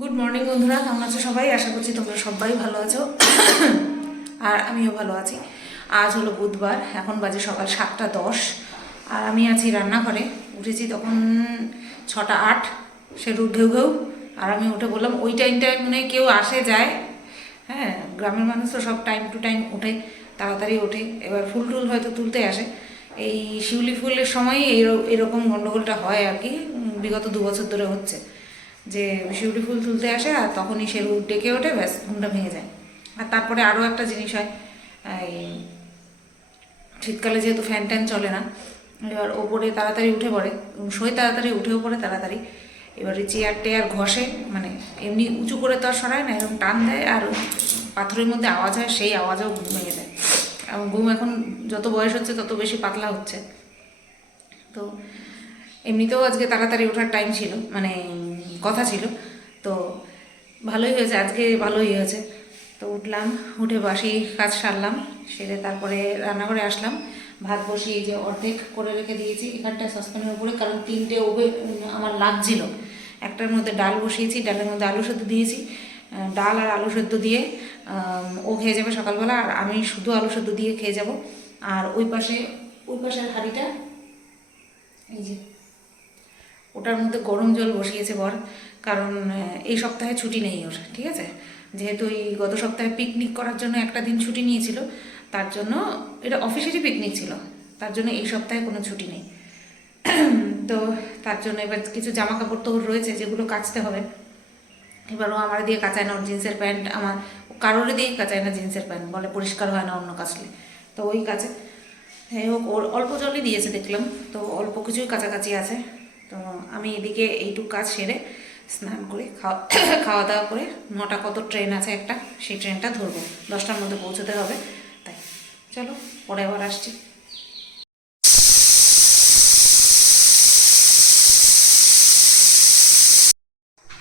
Good morning বন্ধুরা। কেমন আছো সবাই? আশা করছি তোমরা সবাই ভালো আছো। আর আমিও ভালো আছি। আজ হলো বুধবার। এখন বাজে সকাল সাতটা দশ। আর আমি আছি রান্নাঘরে। উঠেছি তখন ছটা আট। সে ঘেউ ঘেউ আর আমি উঠে বললাম, ওই টাইমটায় মনে কেউ আসে যায়। হ্যাঁ গ্রামের মানুষ তো সব টাইম টু টাইম ওঠে। তাড়াতাড়ি ওঠে। এবার ফুল টুল হয়তো তুলতে আসে। এই শিউলি ফুলের সময় এরকম গণ্ডগোলটা হয় আর কি। বিগত দু বছর ধরে হচ্ছে। যে শিউলি ফুল তুলতে আসে আর তখনই সে রুট ডেকে ওঠে, ব্যাস, ঘুমটা ভেঙে যায়। আর তারপরে আরও একটা জিনিস হয়, এই শীতকালে যেহেতু ফ্যান ট্যান চলে না, এবার ওপরে তাড়াতাড়ি উঠে পড়ে শোয় তাড়াতাড়ি, উঠেও পড়ে তাড়াতাড়ি, এবারে চেয়ার টেয়ার ঘষে মানে এমনি উঁচু করে তো আর সরায় না, এরকম টান দেয় আর পাথরের মধ্যে আওয়াজ হয়, সেই আওয়াজেও ঘুম ভেঙে যায়। এবং ঘুম এখন যত বয়স হচ্ছে, তত বেশি পাতলা হচ্ছে। তো এমনিতেও আজকে তাড়াতাড়ি ওঠার টাইম ছিল মানে কথা ছিল। তো ভালোই হয়েছে, আজকে ভালোই হয়েছে। তো উঠলাম, উঠে বাসি, কাজ সারলাম, সেরে তারপরে রান্নাঘরে আসলাম। ভাত বসিয়ে যে অর্ধেক করে রেখে দিয়েছি এখানটায় সসপ্যানের উপরে, কারণ তিনটে ওভে আমার লাগছিল। একটার মধ্যে ডাল বসিয়েছি, ডালের মধ্যে আলু সেদ্ধ দিয়েছি। ডাল আর আলু সেদ্ধ দিয়ে ও খেয়ে যাবে সকালবেলা, আর আমি শুধু আলু সেদ্ধ দিয়ে খেয়ে যাব। আর ওই পাশে, ওই পাশের হাঁড়িটা, এই যে ওটার মধ্যে গরম জল বসিয়েছে বর, কারণ এই সপ্তাহে ছুটি নেই ওর, ঠিক আছে? যেহেতু এই গত সপ্তাহে পিকনিক করার জন্য একটা দিন ছুটি নিয়েছিল, তার জন্য এটা অফিসেরই পিকনিক ছিল, তার জন্য এই সপ্তাহে কোনো ছুটি নেই। তো তার জন্য এবার কিছু জামা কাপড় তো ওর রয়েছে যেগুলো কাচতে হবে। এবার ও আমার দিয়ে কাচায় না, ওর জিন্সের প্যান্ট আমার কারোর দিয়ে কাচায় না জিন্সের প্যান্ট, বলে পরিষ্কার হয় না অন্য কাচলে। তো ওই কাছে, যাই হোক, ওর অল্প জলই দিয়েছে, দেখলাম। তো অল্প কিছুই কাছাকাছি আছে। তো আমি এদিকে এইটুক কাজ সেরে স্নান করে খাওয়া খাওয়া দাওয়া করে নটা কত ট্রেন আছে একটা, সেই ট্রেনটা ধরবো। দশটার মধ্যে পৌঁছতে হবে, তাই। চলো, পরে আবার আসছি।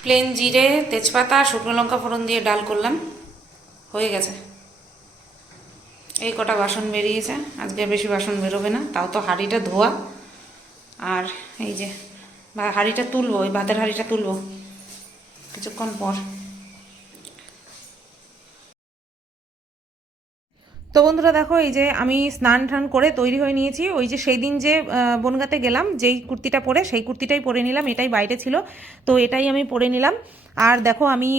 প্লেন জিরে, তেজপাতা, শুকনো লঙ্কা ফোড়ন দিয়ে ডাল করলাম। হয়ে গেছে। এই কটা বাসন বেরিয়েছে। আজকে বেশি বাসন বেরোবে না, তাও তো হাঁড়িটা ধোয়া। আর এই যে বা- হাঁড়িটা তুলবো, ওই ভাতের হাঁড়িটা তুলবো কিছুক্ষণ পর। তো বন্ধুরা দেখো, এই যে আমি স্নান টান করে তৈরি হয়ে নিয়েছি। ওই যে সেই দিন যে বনগাতে বনগাঁতে গেলাম, যেই কুর্তিটা পরে, সেই কুর্তিটাই পরে নিলাম, এটাই বাইরে ছিল। তো এটাই আমি পরে নিলাম। আর দেখো, আমি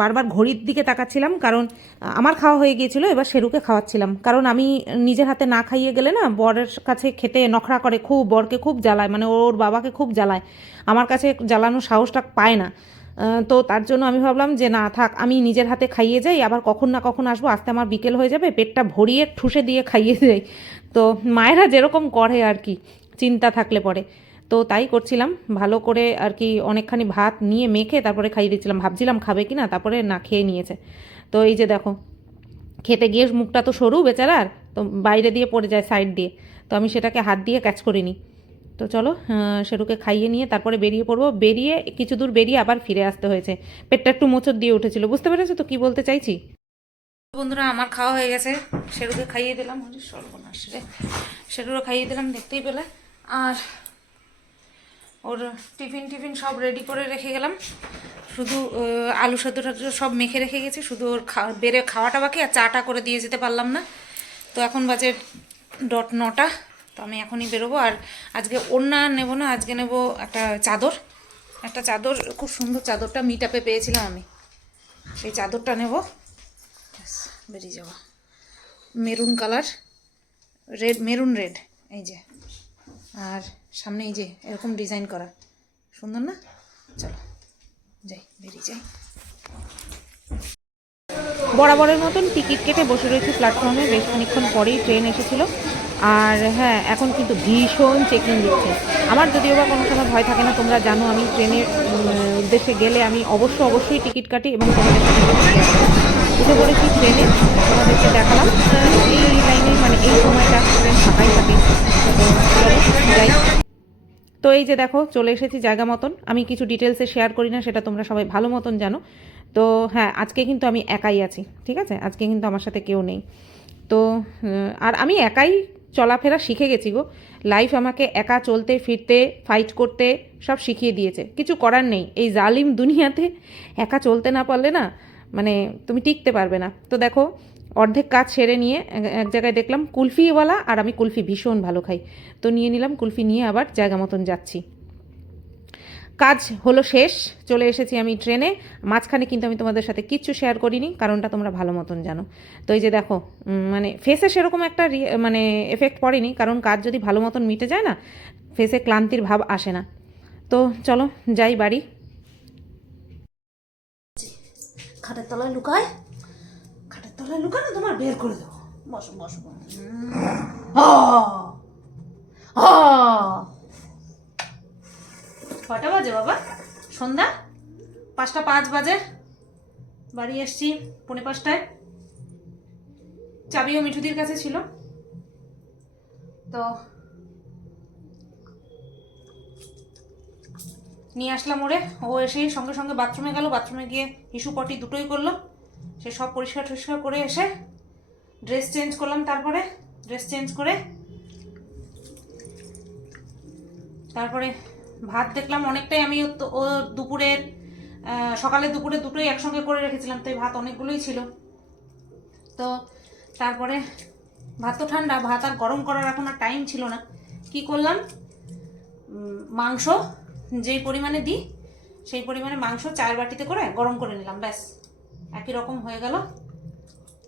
বারবার ঘড়ির দিকে তাকাচ্ছিলাম, কারণ আমার খাওয়া হয়ে গিয়েছিল, এবার শেরুকে খাওয়াচ্ছিলাম। কারণ আমি নিজের হাতে না খাইয়ে গেলে না, বরের কাছে খেতে নখরা করে, খুব, বরকে খুব জ্বালায় মানে ওর বাবাকে খুব জ্বালায়। আমার কাছে জ্বালানোর সাহসটা পায় না। তো তার জন্য আমি ভাবলাম যে, না, থাক, আমি নিজের হাতে খাইয়ে যাই, আবার কখন না কখন আসব, আসতে আমার বিকেল হয়ে যাবে, পেটটা ভরিয়ে ঠুসে দিয়ে খাইয়ে যাই। তো মায়েরা যেরকম করে আর কি, চিন্তা থাকলে পরে। তো তাই করছিলাম। ভালো করে আর কি অনেকখানি ভাত নিয়ে মেখে তারপরে খাইয়ে দিচ্ছিলাম ভাবছিলাম খাবে কি না, তারপরে না খেয়ে নিয়েছে। তো এই যে দেখো, খেতে গিয়ে মুখটা তো সরু বেচারার, তো বাইরে দিয়ে পড়ে যায় সাইড দিয়ে। তো আমি সেটাকে হাত দিয়ে ক্যাচ করে নিই তো চলো সেরুকে খাইয়ে নিয়ে তারপরে বেরিয়ে পড়ব। বেরিয়ে কিছু দূর বেরিয়ে আবার ফিরে আসতে হয়েছে। পেটটা একটু মোচড় দিয়ে উঠেছিল। বুঝতে পেরেছ তো কি বলতে চাইছি? বন্ধুরা, আমার খাওয়া হয়ে গেছে। সেরুকে খাইয়ে দিলাম। সর্বনাশ রে। সেরুকে খাইয়ে দিলাম, দেখতেই পেলে। আর ওর টিফিন টিফিন সব রেডি করে রেখে গেলাম। শুধু আলু সেদ্ধ সব মেখে রেখে গেছি। শুধু ওর খাওয়া বেড়ে খাওয়াটা বাকি আর চাটা করে দিয়ে যেতে পারলাম না। তো এখন বাজে ডট নটা। তো আমি এখনই বেরোবো। আর আজকে ওড়না নেব না, আজকে নেব একটা চাদর। একটা চাদর, খুব সুন্দর চাদরটা মিট আপে পেয়েছিলাম আমি। সেই চাদরটা নেব। বেরিয়ে যাওয়া maroon colour, red, maroon red, এই যে। আর সামনে এই যে এরকম ডিজাইন করা। সুন্দর না? চলো, যাই, বেরিয়ে যাই। বরাবরের মতন টিকিট কেটে বসে রয়েছে প্ল্যাটফর্মে, বেশ খানিক্ষণ পরেই ট্রেন এসেছিল। আর হ্যাঁ এখন কিন্তু ভীষণ চেকিং দিচ্ছে। আমার যদিও বা কোনো সময় ভয় থাকে না, তোমরা জানো আমি ট্রেনের উদ্দেশ্যে গেলে আমি অবশ্য অবশ্যই টিকিট কাটি এবং তোমাদের উঠে পড়েছি ট্রেনে, তোমাদেরকে দেখালাম। এই লাইনে মানে এই সময়টা ট্রেন ফাঁকাই থাকে। যাই। তো এই যে দেখো, চলে এসেছি জায়গা মতন। আমি কিছু ডিটেলসে শেয়ার করি না, সেটা তোমরা সবাই ভালো মতন জানো। তো হ্যাঁ আজকে কিন্তু আমি একাই আছি, ঠিক আছে? আজকে কিন্তু আমার সাথে কেউ নেই। তো আর আমি একাই চলাফেরা শিখে গেছি গো। লাইফ আমাকে একা চলতে, ফিরতে ফাইট করতে সব শিখিয়ে দিয়েছে। কিছু করার নেই। এই জালিম দুনিয়াতে একা চলতে না পারলে না মানে তুমি টিকতে পারবে না। তো দেখো অর্ধেক কাজ সেরে নিয়ে এক- জায়গায় দেখলাম কুলফিওয়ালা আর আমি কুলফি ভীষণ ভালো খাই। তো নিয়ে নিলাম, কুলফি নিয়ে আবার জায়গা মতন যাচ্ছি। কাজ হলো শেষ, চলে এসেছি আমি ট্রেনে। মাঝখানে কিন্তু আমি তোমাদের সাথে কিচ্ছু শেয়ার করিনি, কারণটা তোমরা ভালো মতন জানো। তো এই যে দেখো মানে ফেসে সেরকম একটা মানে এফেক্ট পড়েনি, কারণ কাজ যদি ভালো মতন মিটে যায় না ফেসে ক্লান্তির ভাব আসে না। তো চলো, যাই বাড়ি। খাটের তলায় লুকায়। তলায় লুকায় না তোমার বের করে দেবো বসো বসো কটা বাজে বাবা? সন্ধ্যা? পাঁচটা পাঁচ বাজে। বাড়ি এসছি পৌনে পাঁচটায়। চাবিও মিঠুদির কাছে ছিল। তো নিয়ে আসলাম ওরে। ও এসেই সঙ্গে সঙ্গে বাথরুমে গেল, বাথরুমে গিয়ে হিসু পটি দুটোই করল। সে সব পরিষ্কার টরিষ্কার করে এসে ড্রেস চেঞ্জ করলাম তারপরে ড্রেস চেঞ্জ করে তারপরে ভাত দেখলাম অনেকটাই আমি ও দুপুরের সকালে দুপুরে দুটোই একসঙ্গে করে রেখেছিলাম, তাই ভাত অনেকগুলোই ছিল। তো তারপরে ভাত তো ঠান্ডা, ভাত আর গরম করার এখন আর টাইম ছিল না। কি করলাম? মাংস যেই পরিমাণে দিই, সেই পরিমাণে মাংস চায়ের বাটিতে করে গরম করে নিলাম, ব্যাস। একই রকম হয়ে গেল।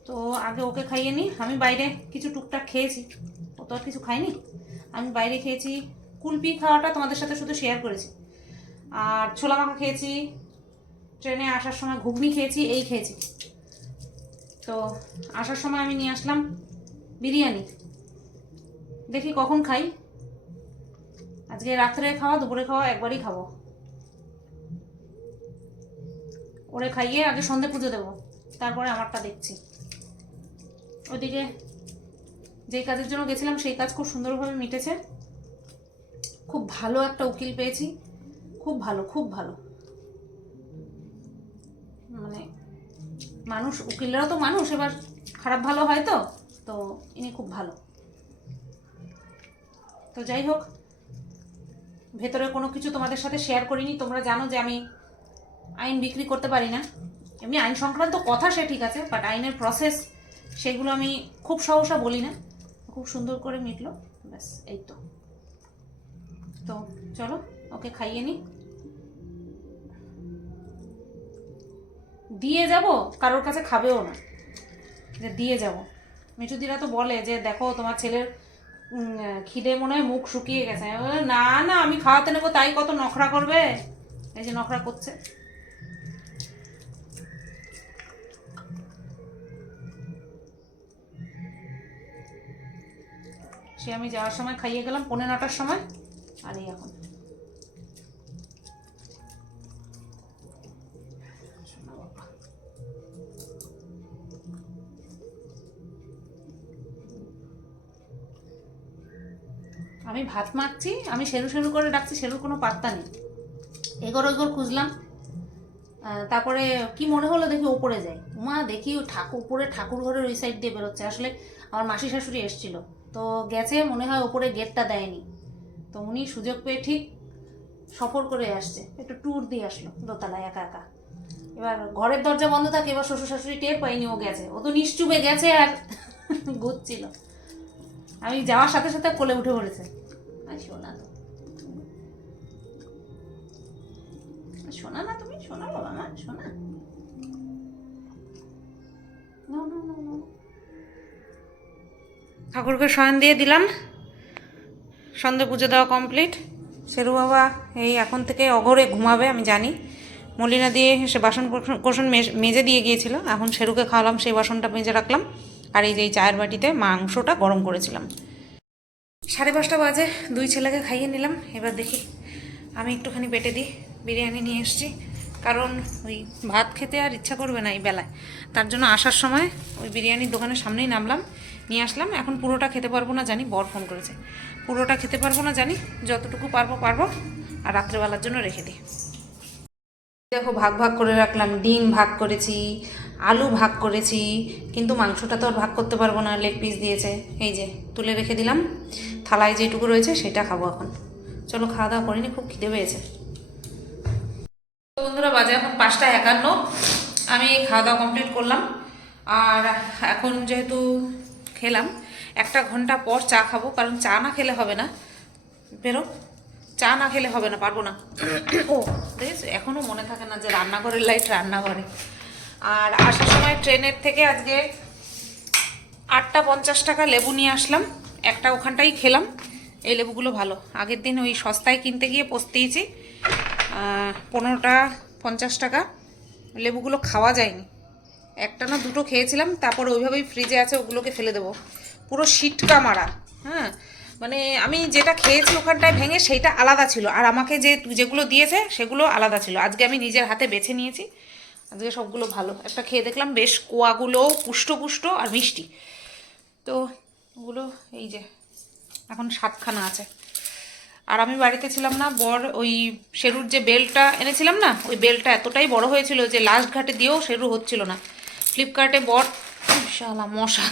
তো আগে ওকে খাইয়ে নিই আমি বাইরে কিছু টুকটাক খেয়েছি। ও তো আর কিছু খাইনি আমি বাইরে খেয়েছি। কুলপি খাওয়াটা তোমাদের সাথে শুধু শেয়ার করেছি। আর ছোলা মাখা খেয়েছি। ট্রেনে আসার সময় ঘুগনি খেয়েছি, এই খেয়েছি। তো আসার সময় আমি নিয়ে আসলাম বিরিয়ানি। দেখি কখন খাই। আজকে রাত্রে খাওয়া, দুপুরে খাওয়া, একবারই খাব। ওরে খাইয়ে আগে সন্ধে পুজো দেবো। তারপরে আমারটা দেখছি। ওদিকে যেই কাজের জন্য গেছিলাম, সেই কাজ খুব সুন্দরভাবে মিটেছে। খুব ভালো একটা উকিল পেয়েছি। খুব ভালো খুব ভালো। মানে মানুষ উকিলরাও তো মানুষ, এবার খারাপ ভালো হয় তো তো ইনি খুব ভালো। তো যাই হোক, ভেতরে কোনো কিছু তোমাদের সাথে শেয়ার করিনি। তোমরা জানো যে আমি আইন বিক্রি করতে পারি না। এমনি আইন সংক্রান্ত কথা সে ঠিক আছে বাট আইনের প্রসেস সেগুলো আমি খুব সহসা বলি না। খুব সুন্দর করে মিটলো, ব্যাস, এই তো। তো চলো, ওকে খাইয়ে নি। দিয়ে যাব? কারোর কাছে খাবেও না। যে দিয়ে যাব। মিঠুদিরা তো বলে যে, দেখো, তোমার ছেলের খিদে মনে হয় মুখ শুকিয়ে গেছে। না না, আমি খাওয়াতে নেব, তাই কত নখরা করবে? এই যে নখরা করছে। সে আমি যাওয়ার সময় খাইয়ে গেলাম, পৌনে নটার সময়। আর এই এখন। আমি ভাত মাখছি, আমি সেরু সেরু করে ডাকছি সেরুর কোনো পাত্তা নেই। এগোর ওগোর খুঁজলাম। তারপরে কি মনে হলো দেখি ওপরে যাই। মা দেখি ঠাকুর উপরে ঠাকুর ঘরের ওই সাইড দিয়ে বেরোচ্ছে। আসলে আমার মাসি শাশুড়ি এসছিল। তো গেছে, মনে হয় ওপরে গেটটা দেয়নি। তো উনি সুযোগ পেয়ে ঠিক সফর করে আসছে। একটু ট্যুর দিয়ে আসলো দোতলায় একা একা। এবার ঘরের দরজা বন্ধ থাকে, এবার শ্বশুর শাশুড়ি টের পাইনি ও গেছে। ও তো নিশ্চুপে গেছে আর ঘুরছিল। আমি যাওয়ার সাথে সাথে কোলে উঠে পড়েছে। শোনা তো। শোনা না তুমি? শোনা বাবা মা শোনা. ঠাকুরকে শয়ন দিয়ে দিলাম। সন্ধে পুজো দেওয়া কমপ্লিট শেরু বাবা এই এখন থেকে অঘরে ঘুমাবে, আমি জানি। মলিনা দিয়ে সে বাসন মেজ- মেজে দিয়ে গিয়েছিল। এখন শেরুকে খাওয়ালাম, সেই বাসনটা মেজে রাখলাম। আর এই যে এই চায়ের বাটিতে মাংসটা গরম করেছিলাম। সাড়ে পাঁচটা বাজে, দুই ছেলেকে খাইয়ে নিলাম। এবার দেখি আমি একটুখানি পেটে দিই, বিরিয়ানি নিয়ে এসেছি। কারণ ওই ভাত খেতে আর ইচ্ছা করবে না এই বেলায়। তার জন্য আসার সময় ওই বিরিয়ানির দোকানের সামনেই নামলাম। নিয়ে আসলাম। এখন পুরোটা খেতে পারব না জানি, বর ফোন করেছে। পুরোটা খেতে পারব না জানি, যতটুকু পারব পারব, আর রাত্রেবেলার জন্য রেখে দিই। দেখো, ভাগ ভাগ করে রাখলাম, ডিম ভাগ করেছি, আলু ভাগ করেছি, কিন্তু মাংসটা তো আর ভাগ করতে পারব না লেগ পিস দিয়েছে। এই যে, তুলে রেখে দিলাম। থালায় যেটুকু রয়েছে সেটা খাব এখন। চলো, খাওয়া দাওয়া করিনি, খুব খিদে পেয়েছে। বন্ধুরা, বাজে এখন পাঁচটা একান্ন। আমি খাওয়া দাওয়া কমপ্লিট করলাম। আর এখন যেহেতু খেলাম। একটা ঘণ্টা পর চা খাব কারণ চা না খেলে হবে না। বেরো। চা না খেলে হবে না পারব না। ও দেখেছ এখনও মনে থাকে না যে রান্নাঘরের লাইট রান্নাঘরে। আর আসার সময় ট্রেনের থেকে আজকে আটটা পঞ্চাশ টাকা লেবু নিয়ে আসলাম। একটা ওখানটাই খেলাম। এই লেবুগুলো ভালো। আগের দিন ওই সস্তায় কিনতে গিয়ে পস্তিয়েছি পনেরোটা পঞ্চাশ টাকা। লেবুগুলো খাওয়া যায়নি। একটা না দুটো খেয়েছিলাম, তারপর ওইভাবেই ফ্রিজে আছে, ওগুলোকে ফেলে দেবো। পুরো সিটকা মারা হ্যাঁ? মানে আমি যেটা খেয়েছি ওখানটায় ভেঙে, সেইটা আলাদা ছিল। আর আমাকে যে যেগুলো দিয়েছে, সেগুলো আলাদা ছিল। আজকে আমি নিজের হাতে বেছে নিয়েছি। আজকে সবগুলো ভালো। একটা খেয়ে দেখলাম, বেশ কোয়াগুলো পুষ্ট পুষ্ট আর মিষ্টি। তো ওগুলো, এই যে, এখন সাতখানা আছে। আর আমি বাড়িতে ছিলাম না, বর ওই শেরুর যে বেলটা এনেছিলাম না, ওই বেলটা এতটাই বড় হয়েছিল যে লাস্ট ঘাটে দিয়েও শেরু হচ্ছিল না। ফ্লিপকার্টে বর শালা মশা।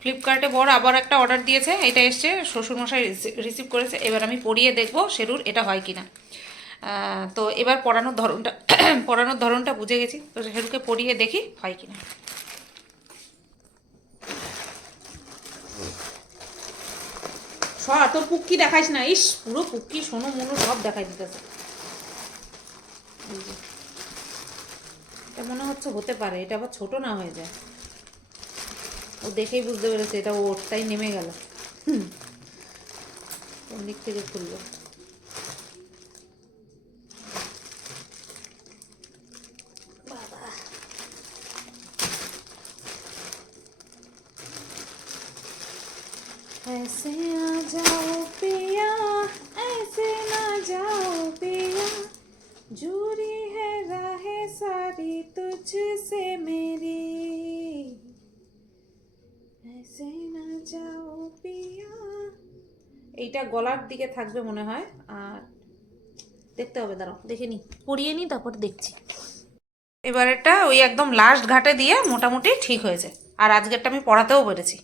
ফ্লিপকার্টে বর আবার একটা অর্ডার দিয়েছে, এটা এসছে, শ্বশুরমশাই রিসিভ করেছে, এবার আমি পরিয়ে দেখব শেরুর এটা হয় কি না তো এবার পড়ানোর ধরনটা পড়ানোর ধরনটা বুঝে গেছি, তো শেরুকে পড়িয়ে দেখি হয় কি না তোর পুক্কি দেখাইস না, ইস, পুরো পুক্কি, সোনো মনো সব দেখাই দিতেছে। এটা মনে হচ্ছে হতে পারে এটা আবার ছোট না হয়ে যায় ও দেখেই বুঝতে পেরেছে এটা ওর তাই নেমে গেল হুম। কোন দিক থেকে খুলবো বাবা ऐसे ना जाओ पिया ऐसे ना जाओ पिया जूरी এইটা গলার দিকে থাকবে মনে হয়। আর দেখতে হবে, দাঁড়াও, দেখে নি পরিয়ে নি তারপর দেখছি। এবারেরটা ওই একদম লাস্ট ঘাটে দিয়ে মোটামুটি ঠিক হয়েছে। আর আজকেরটা আমি পড়াতেও পেরেছি।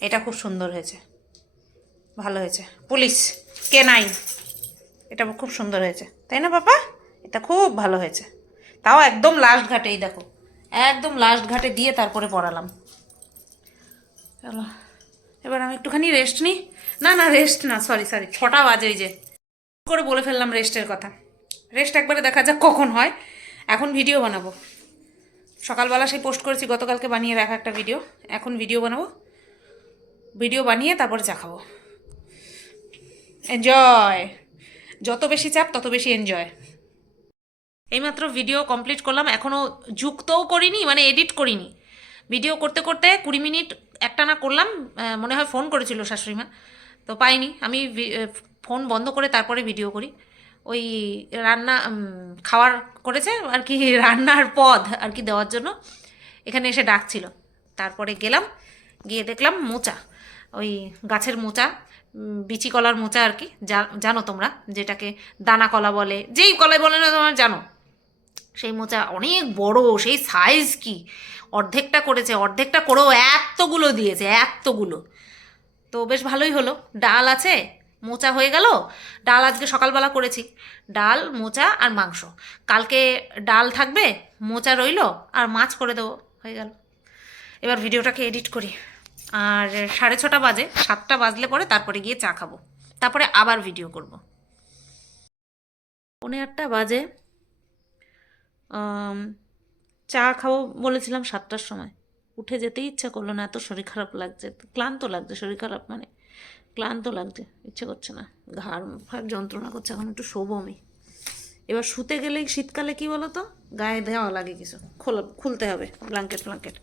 এটা খুব সুন্দর হয়েছে। ভালো হয়েছে। পুলিশ, কে নাইন এটা খুব সুন্দর হয়েছে। তাই না বাবা এটা খুব ভালো হয়েছে। তাও একদম লাস্ট ঘাটেই দেখো। একদম লাস্ট ঘাটে দিয়ে তারপরে পড়ালাম। চলো, এবার আমি একটুখানি রেস্ট নিই। না না রেস্ট না সরি সরি ছটা বাজে ওই যে। করে বলে ফেললাম রেস্টের কথা। রেস্ট একবারে দেখা যাক কখন হয়। এখন ভিডিও বানাবো। সকালবেলা সেই পোস্ট করেছি, গতকালকে বানিয়ে রাখা একটা ভিডিও এখন ভিডিও বানাবো। ভিডিও বানিয়ে তারপরে চা খাব। এনজয় যত বেশি চাপ, তত বেশি এনজয় এইমাত্র ভিডিও কমপ্লিট করলাম। এখনও যুক্তও করিনি মানে এডিট করিনি। ভিডিও করতে করতে কুড়ি মিনিট একটা না করলাম মনে হয় ফোন করেছিল শাশুড়িমা। তো পাইনি। আমি ফোন বন্ধ করে তারপরে ভিডিও করি। ওই রান্না খাওয়ার করেছে আর কি, রান্নার পদ আর কি দেওয়ার জন্য। এখানে এসে ডাকছিল। তারপরে গেলাম, গিয়ে দেখলাম মোচা। ওই গাছের মোচা বিচি কলার মোচা আর কি। জানো তোমরা, যেটাকে দানা কলা বলে। যেই কলাই বলে না তোমরা, জানো? সেই মোচা অনেক বড়, সেই সাইজ কি? অর্ধেকটা করেছে, অর্ধেকটা করেও এতগুলো দিয়েছে, এতগুলো। তো বেশ ভালোই হলো। ডাল আছে, মোচা হয়ে গেল। ডাল আজকে সকালবেলা করেছি। ডাল, মোচা আর মাংস। কালকে ডাল থাকবে, মোচা রইল আর মাছ করে দেবো, হয়ে গেল। এবার ভিডিওটাকে এডিট করি। আর সাড়ে ছটা বাজে, সাতটা বাজলে পরে তারপরে গিয়ে চা খাব। তারপরে আবার ভিডিও করব। পৌনে আটটা বাজে চা খাব বলেছিলাম সাতটার সময়। উঠে যেতেই ইচ্ছা করল না, এত শরীর খারাপ লাগছে, ক্লান্ত লাগছে, শরীর খারাপ মানে ক্লান্ত লাগছে, ইচ্ছে করছে না। ঘাড় ফাড় যন্ত্রণা করছে, এখন একটু শোবো আমি। এবার শুতে গেলেই শীতকালে কি বলো তো গায়ে দেওয়া লাগে কিছু, খোলা, খুলতে হবে ব্ল্যাঙ্কেট ব্ল্যাঙ্কেট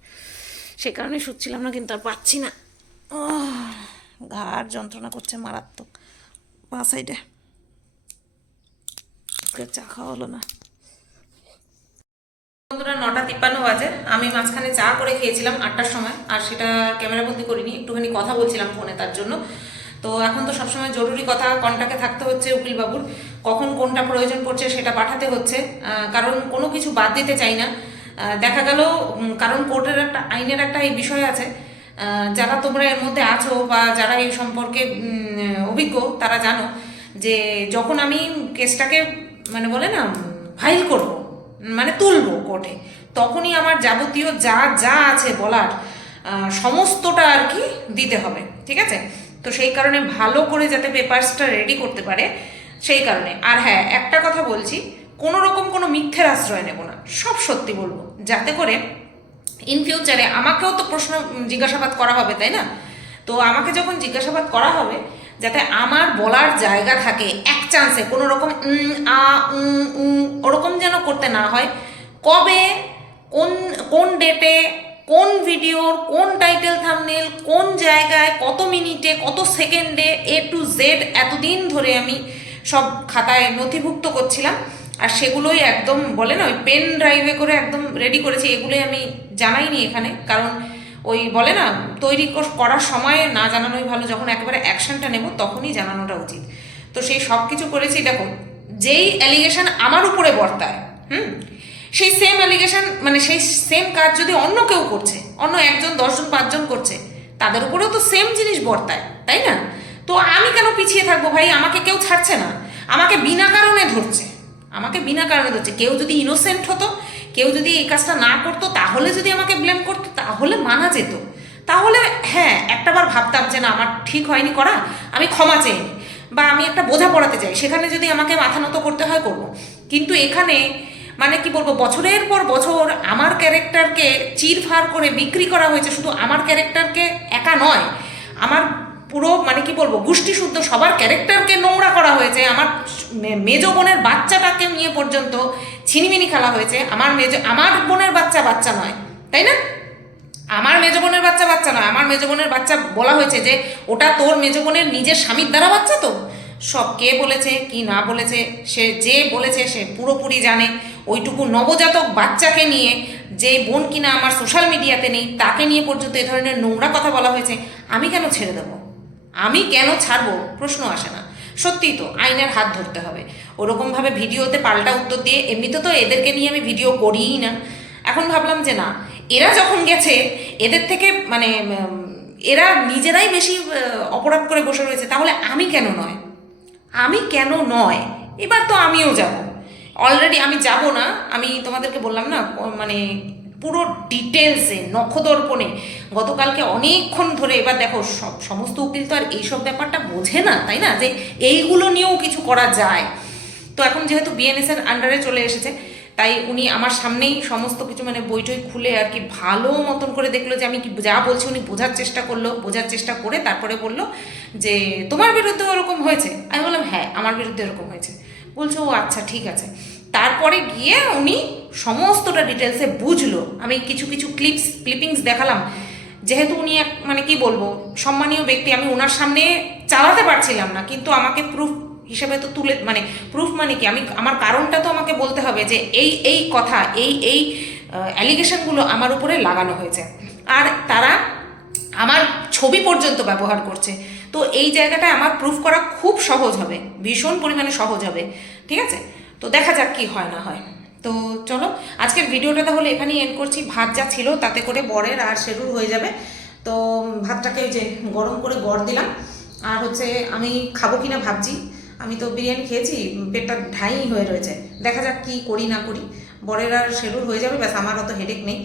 সে কারণে শুচ্ছিলাম না, কিন্তু আর পাচ্ছি না। ও ঘাড় যন্ত্রণা করছে মারাত্মক বা সাইডে চা খাওয়া হলো না। বন্ধুরা, নটা তিপ্পান্ন বাজে। আমি মাঝখানে চা করে খেয়েছিলাম আটটার সময়, আর সেটা ক্যামেরা বন্দি করিনি, একটুখানি কথা বলছিলাম ফোনে তার জন্য। তো এখন তো সবসময় জরুরি কথা কন্টাক্টে থাকতে হচ্ছে উকিল বাবুর কখন কোনটা প্রয়োজন পড়ছে সেটা পাঠাতে হচ্ছে। কারণ কোনো কিছু বাদ দিতে চাই না। দেখা গেল কারণ কোর্টের একটা, আইনের একটা এই বিষয় আছে। যারা তোমরা এর মধ্যে আছো বা যারা এই সম্পর্কে অভিজ্ঞ, তারা জানো যে যখন আমি কেসটাকে মানে বলে না ফাইল করব মানে তুলবো কোর্টে। তখনই আমার যাবতীয় যা যা আছে বলার সমস্তটা আর কি দিতে হবে, ঠিক আছে? তো সেই কারণে ভালো করে যাতে পেপারসটা রেডি করতে পারে, সেই কারণে। আর হ্যাঁ একটা কথা বলছি, কোনো রকম কোনো মিথ্যের আশ্রয় নেব না, সব সত্যি বলব। যাতে করে ইন ফিউচারে আমাকেও তো প্রশ্ন জিজ্ঞাসাবাদ করা হবে, তাই না? তো আমাকে যখন জিজ্ঞাসাবাদ করা হবে যাতে আমার বলার জায়গা থাকে এক চান্সে কোনো রকম আ ওরকম যেন করতে না হয়। কবে, কোন কোন ডেটে কোন ভিডিওর কোন টাইটেল থামনেল কোন জায়গায়, কত মিনিটে কত সেকেন্ডে এ টু জেড এতদিন ধরে আমি সব খাতায় নথিভুক্ত করছিলাম। আর সেগুলোই একদম বলে না, ওই পেন ড্রাইভে করে একদম রেডি করেছি। এগুলোই আমি জানাইনি এখানে। কারণ ওই বলে না, তৈরি কর- করার সময় না জানানোই ভালো, যখন একেবারে অ্যাকশনটা নেব তখনই জানানোটা উচিত। তো সেই সব কিছু করেছি, দেখো, যেই অ্যালিগেশন আমার উপরে বর্তায়, হুম? সেই সেম অ্যালিগেশন মানে সেই সেম কাজ যদি অন্য কেউ করছে, অন্য একজন, দশজন, পাঁচজন করছে, তাদের উপরেও তো সেম জিনিস বর্তায়, তাই না? তো আমি কেন পিছিয়ে থাকব ভাই? আমাকে কেউ ছাড়ছে না। আমাকে বিনা কারণে ধরছে। আমাকে বিনা কারণে ধরছে। কেউ যদি ইনোসেন্ট হতো কেউ যদি এই কাজটা না করতো, তাহলে যদি আমাকে ব্লেম করতো, তাহলে মানা যেত। তাহলে হ্যাঁ একটাবার ভাবতাম যে না, আমার ঠিক হয়নি করা, আমি ক্ষমা চেয়ে বা আমি একটা বোঝা পড়াতে চাই। সেখানে যদি আমাকে মাথা নত করতে হয়, করব। কিন্তু এখানে মানে কি বলব, বছরের পর বছর আমার ক্যারেক্টারকে চিরফার করে বিক্রি করা হয়েছে। শুধু আমার ক্যারেক্টারকে একা নয়, আমার পুরো মানে কি বলব গোষ্ঠী শুদ্ধ সবার ক্যারেক্টারকে নোংরা করা হয়েছে। আমার মেজ বোনের বাচ্চাটাকে নিয়ে পর্যন্ত ছিনিমিনি খেলা হয়েছে। আমার মেজ, আমার বোনের বাচ্চা বাচ্চা নয়, তাই না? আমার মেজ বোনের বাচ্চা বাচ্চা নয়। আমার মেজ বোনের বাচ্চা বলা হয়েছে যে, ওটা তোর মেজ বোনের নিজের স্বামীর দ্বারা বাচ্চা তো? সব কে বলেছে, কি না বলেছে, সে যে বলেছে, সে পুরোপুরি জানে। ওইটুকু নবজাতক বাচ্চাকে নিয়ে, যে বোন কিনা আমার সোশ্যাল মিডিয়াতে নেই, তাকে নিয়ে পর্যন্ত এ ধরনের নোংরা কথা বলা হয়েছে। আমি কেন ছেড়ে দেবো? আমি কেন ছাড়বো? প্রশ্ন আসে না। সত্যিই তো, আইনের হাত ধরতে হবে। ওরকমভাবে ভিডিওতে পাল্টা উত্তর দিয়ে, এমনিতে তো এদেরকে নিয়ে আমি ভিডিও করিই না। এখন ভাবলাম যে না, এরা যখন গেছে, এদের থেকে মানে এরা নিজেরাই বেশি অপরাধ করে বসে রয়েছে, তাহলে আমি কেন নয়? আমি কেন নয়? এবার তো আমিও যাব। অলরেডি আমি যাব না, আমি তোমাদেরকে বললাম না মানে পুরো ডিটেলসে, নখদর্পণে, গতকালকে অনেকক্ষণ ধরে, এবার দেখো, সব, সমস্ত উকিল তো আর এইসব ব্যাপারটা বোঝে না, তাই না? যে এইগুলো নিয়েও কিছু করা যায়। তো এখন যেহেতু বিএনএস এর আন্ডারে চলে এসেছে, তাই উনি আমার সামনেই সমস্ত কিছু মানে বইটই খুলে আর কি ভালো মতন করে দেখল যে আমি কি যা বলছি উনি বোঝার চেষ্টা করল, বোঝার চেষ্টা করে তারপরে বলল যে, তোমার বিরুদ্ধে ওরকম হয়েছে? আমি বললাম হ্যাঁ আমার বিরুদ্ধে এরকম হয়েছে। বলছো, ও আচ্ছা ঠিক আছে। তারপরে গিয়ে উনি সমস্তটা ডিটেলসে বুঝলো। আমি কিছু কিছু ক্লিপস ক্লিপিংস দেখালাম। যেহেতু উনি এক মানে কি বলব, সম্মানীয় ব্যক্তি, আমি ওনার সামনে চালাতে পারছিলাম না, কিন্তু আমাকে প্রুফ হিসেবে তো তুলে মানে প্রুফ মানে কি? আমি, আমার কারণটা তো আমাকে বলতে হবে যে এই এই কথা, এই এই অ্যালিগেশনগুলো আমার উপরে লাগানো হয়েছে। আর তারা আমার ছবি পর্যন্ত ব্যবহার করছে। তো এই জায়গাটায় আমার প্রুফ করা খুব সহজ হবে, ভীষণ পরিমাণে সহজ হবে। ঠিক আছে? তো দেখা যাক কি হয় না হয়। তো চলো, আজকের ভিডিওটা তাহলে এখানেই এন্ড করছি। ভাত যা ছিল তাতে করে বরের আর শেরুর হয়ে যাবে। তো ভাতটাকে যে গরম করে গড় দিলাম। আর হচ্ছে আমি খাব কিনা ভাবছি। আমি তো বিরিয়ানি খেয়েছি, পেটটা ঢাই হয়ে রয়েছে। দেখা যাক কি করি না করি। বরের আর শেরুর হয়ে যাবে, ব্যাস আমার অত হেডেক নেই।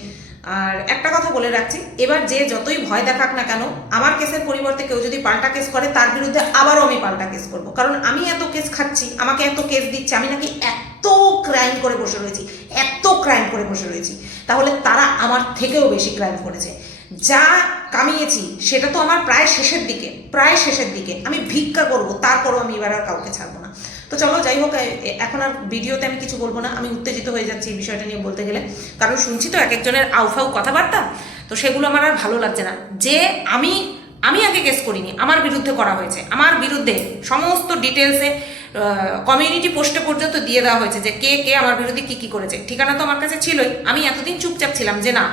আর একটা কথা বলে রাখছি, এবার যে যতই ভয় দেখাক না কেন, আমার কেসের পরিবর্তে কেউ যদি পাল্টা কেস করে, তার বিরুদ্ধে আবারও আমি পাল্টা কেস করব। কারণ আমি এত কেস খাচ্ছি, আমাকে এত কেস দিচ্ছে, আমি নাকি এত ক্রাইম করে বসে রয়েছি, এত ক্রাইম করে বসে রয়েছি। তাহলে তারা আমার থেকেও বেশি ক্রাইম করেছে। যা কামিয়েছি, সেটা তো আমার প্রায় শেষের দিকে, প্রায় শেষের দিকে। আমি ভিক্ষা করব, তারপরও আমি এবার আর কাউকে ছাড়বো না। তো চলো, যাই হোক এখন আর ভিডিওতে আমি কিছু বলব না। আমি উত্তেজিত হয়ে যাচ্ছি এই বিষয়টা নিয়ে বলতে গেলে। কারণ শুনছি তো এক একজনের আউফাউ কথাবার্তা, তো সেগুলো আমার আর ভালো লাগছে না। যে আমি আমি আগে কেস করিনি, আমার বিরুদ্ধে করা হয়েছে। আমার বিরুদ্ধে সমস্ত ডিটেলসে কমিউনিটি পোস্টে পর্যন্ত দিয়ে দেওয়া হয়েছে যে কে কে আমার বিরুদ্ধে কি কি করেছে। ঠিকানা তো আমার কাছে ছিলই। আমি এতদিন চুপচাপ ছিলাম যে না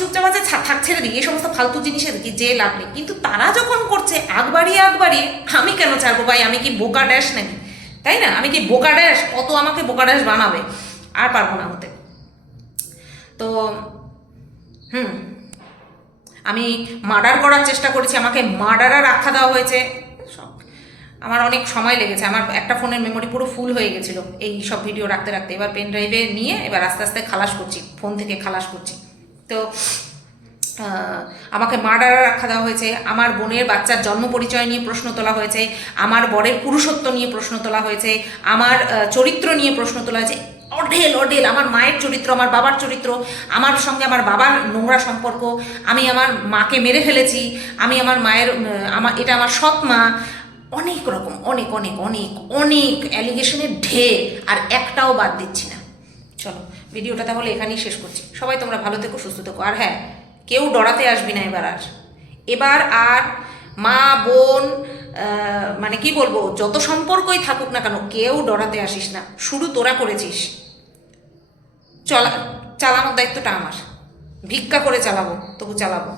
চুপচাপ আছে থাক, ছেড়ে দিই এই সমস্ত ফালতু জিনিসের কি যে লাভ নেই। কিন্তু তারা যখন করছে আগ বাড়িয়ে আগ বাড়িয়ে আমি কেন ছাড়বো ভাই? আমি কি বোকা ড্যাশ নাকি? তাই না? আমি কি বোকা ড্যাশ? কত আমাকে বোকা ড্যাশ বানাবে? আর পারব না হতে। তো, হুম, আমি মার্ডার করার চেষ্টা করেছি, আমাকে মার্ডারার আখ্যা দেওয়া হয়েছে। সব, আমার অনেক সময় লেগেছে, আমার একটা ফোনের মেমোরি পুরো ফুল হয়ে গেছিল। এই সব ভিডিও রাখতে রাখতে, এবার পেন ড্রাইভে নিয়ে এবার আস্তে আস্তে খালাস করছি, ফোন থেকে খালাস করছি। তো আমাকে মার্ডারার আখ্যা দেওয়া হয়েছে। আমার বোনের বাচ্চার জন্ম পরিচয় নিয়ে প্রশ্ন তোলা হয়েছে। আমার বরের পুরুষত্ব নিয়ে প্রশ্ন তোলা হয়েছে। আমার চরিত্র নিয়ে প্রশ্ন তোলা হয়েছে। অঢেল অঢেল। আমার মায়ের চরিত্র, আমার বাবার চরিত্র, আমার সঙ্গে আমার বাবার নোংরা সম্পর্ক। আমি আমার মাকে মেরে ফেলেছি। আমি আমার মায়ের আমার এটা আমার সৎ মা। অনেক রকম, অনেক অনেক অনেক অনেক অ্যালিগেশনের ঢের। আর একটাও বাদ দিচ্ছি না। চলো। ভিডিওটা তাহলে এখানেই শেষ করছি। সবাই তোমরা ভালো থেকো, সুস্থ থেকো। আর হ্যাঁ কেউ ডরাতে আসবি না এবার আর। এবার আর মা, বোন মানে কি বলব, যত সম্পর্কই থাকুক না কেন, কেউ ডরাতে আসিস না। শুরু তোরা করেছিস। চলা, চালানোর দায়িত্বটা আমার। ভিক্ষা করে চালাবো, তবু চালাবো।